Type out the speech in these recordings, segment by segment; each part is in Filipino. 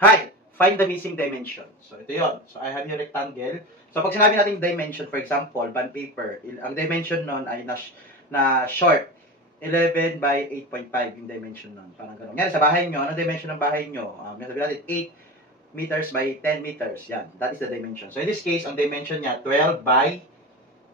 Hi! Find the missing dimension. So, ito yon. So, I have your rectangle. So, pag sinabi natin dimension, for example, bond paper, ang dimension nun ay na short. 11 by 8.5 yung dimension nun. Parang gano'n. Ngayon, sa bahay nyo, ano dimension ng bahay nyo? Sabi natin, 8 meters by 10 meters. Yan. That is the dimension. So, in this case, ang dimension niya, 12 by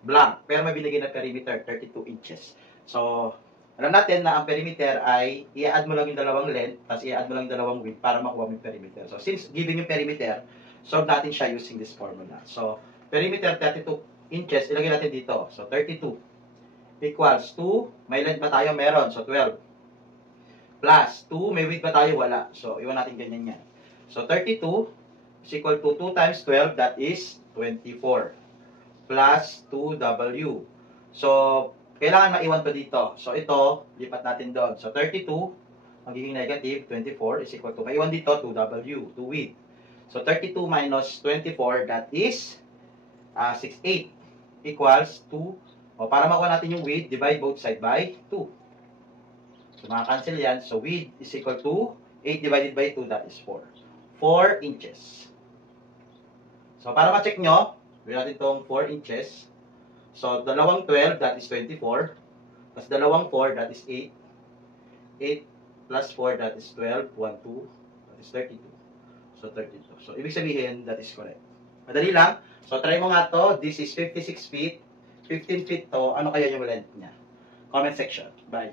blank. Pero may binigay na perimeter, 32 inches. So, alam natin na ang perimeter ay i-add mo lang yung dalawang length, tapos i-add mo lang yung dalawang width para makuha mo yung perimeter. So, since given yung perimeter, solve natin siya using this formula. So, perimeter 32 inches, ilagay natin dito. So, 32 equals to, may length ba tayo? Meron. So, 12. Plus 2, may width ba tayo? Wala. So, iwan natin ganyan yan. So, 32 is equal to 2 times 12, that is 24. Plus 2W. So, kailangan maiwan to dito. So, ito, lipat natin doon. So, 32, magiging negative, 24 is equal to, maiwan dito, 2W, 2 width. So, 32 minus 24, that is 68 equals 2. O, para makuha natin yung width, divide both side by 2. So, makakancel yan. So, width is equal to 8 divided by 2, that is 4. 4 inches. So, para ma-check nyo, gawin natin itong 4 inches. So, dalawang 12, that is 24. Plus dalawang 4, that is 8. 8 plus 4, that is 12. 1, 2, that is 32. So, 32. So, ibig sabihin, that is correct. Madali lang. So, try mo nga to. This is 56 feet. 15 feet to. Ano kaya yung length niya? Comment section. Bye.